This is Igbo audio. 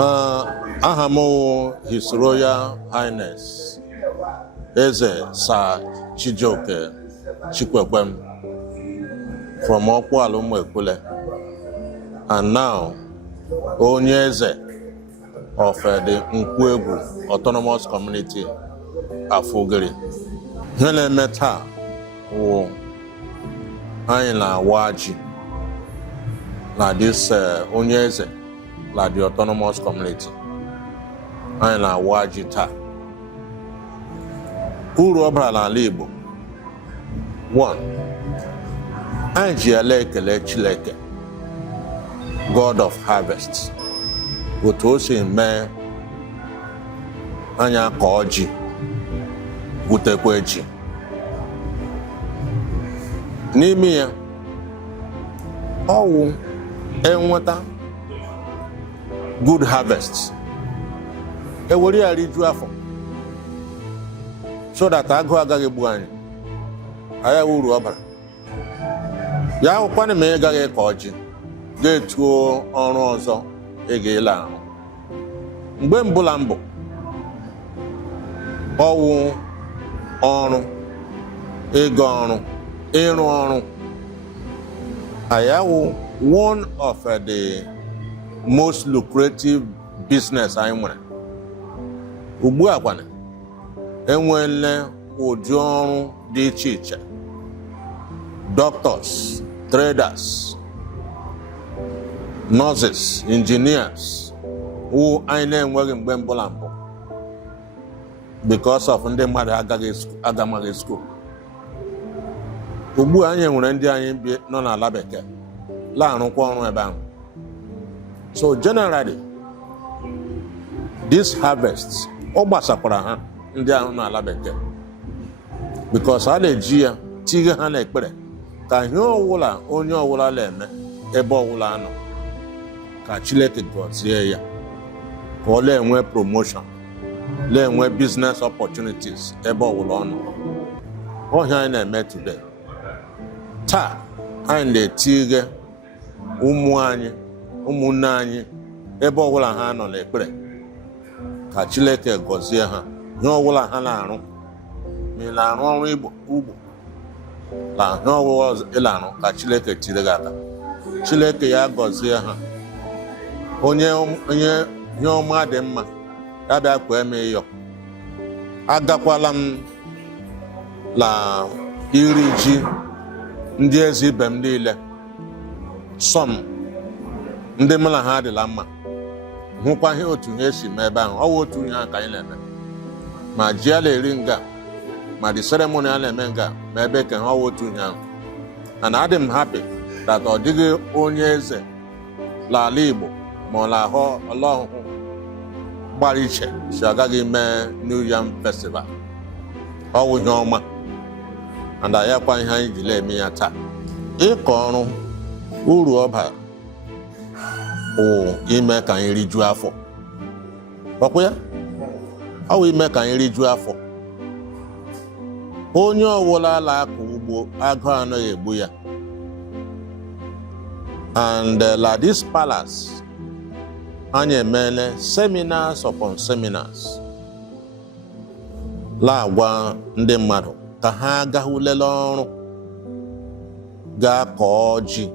Ahamo His Royal Highness Eze Sir Chikwekwem from Nkwoegwu, and now Onyeze of the Nkwoegwu Autonomous Community Afugiri. Hele meta wo anyị na-awaji na this Onyeze la the Autonomous Community. Anyị na-awaji taa. Uru ọbara n'ala Igbo. 1. Anyị ji ele ekele Chineke, God of Harvest. Otu o si mee anyị akọ ji, gwutekwa ji. N'ime ya, ọwụ enweta good harvest. Ewere ya rijuo afọ, so that agụụ agaghị egbu anyị. Aya uru ọbara. Ya akwụkwana ma ị gaghị ịkọ ji, ga-etuo ọrụ ọzọ ị ga-ele ahụ. Mgbe mbụla mbụ, ọwụ ọrụ, ịga ọrụ, ịrụ ọrụ. Ayawu one of the most lucrative business anyị nwere. Ugbu a kwana enwele ụdị ọrụ dị iche iche. Doctors, traders, nurses, engineers who anyị na-enweghị mgbe mbụla mbụ because of ndị mmadụ agamaghị school. Ugbu a anyị nwere ndị anyị nọ n'ala bekee la-arụkwa ọrụ ebe ahụ. So generally, this harvest ọ gbasakwara ha ndị ahụ n'ala bekee because a na-eji ya tighe ha n'ekpere ka ihe ọwụla onye ọwụla na-eme ebe ọwụla nọ ka Chineke gọzie ya ka ọ na-enwe promotion, na-enwe business opportunities ebe ọwụla ọ nọ. Ọhịa anyị na-eme today. Taa anyị na-etighe ụmụ anyị, ụmụnne anyị ebe ọbụla ha nọ n'ekpere ka Chineke gọzie ha. Ihe ọbụla ha na-arụ, ma ị na-arụ ọrụ ugbo na ihe ọbụla ị na-arụ ka Chineke tiri gị aka. Chineke ya gọzie ha. Onye ihe ọma dị mma ya bịa kwee m ịyọ. Agakwala m la iri ji ndị eze ibe m niile. Some ndị mụ na ha adịla mma, hụkwa ihe otu ihe esi mee ebe ahụ. Ọ bụ otu ihe ahụ ka anyị na-eme, ma ji a na-eri nga, ma the ceremony a na-eme nga, ma ebe ka ha ọ bụ otu ihe ahụ. And adị m happy that ọ dịghị onye eze n'ala Igbo ma ọ na-ahụ ọlọhụhụ gbara iche si agaghị mee New Yam Festival. Ọ bụ ihe ọma, and ayakwa ihe anyị ji eme ya taa. Ịkọ ọrụ uru ọ bara bụ ime ka anyị rijuo afọ. Ọkwa ya? Ọ bụ ime ka anyị rijuo afọ. Onye ọwụla na-akọ ugbo agụụ anaghị egbu ya. And like this palace, anyị emele seminars upon seminars la-agwa ndị mmadụ ka ha gaa lele ọrụ, gaa kọọ ji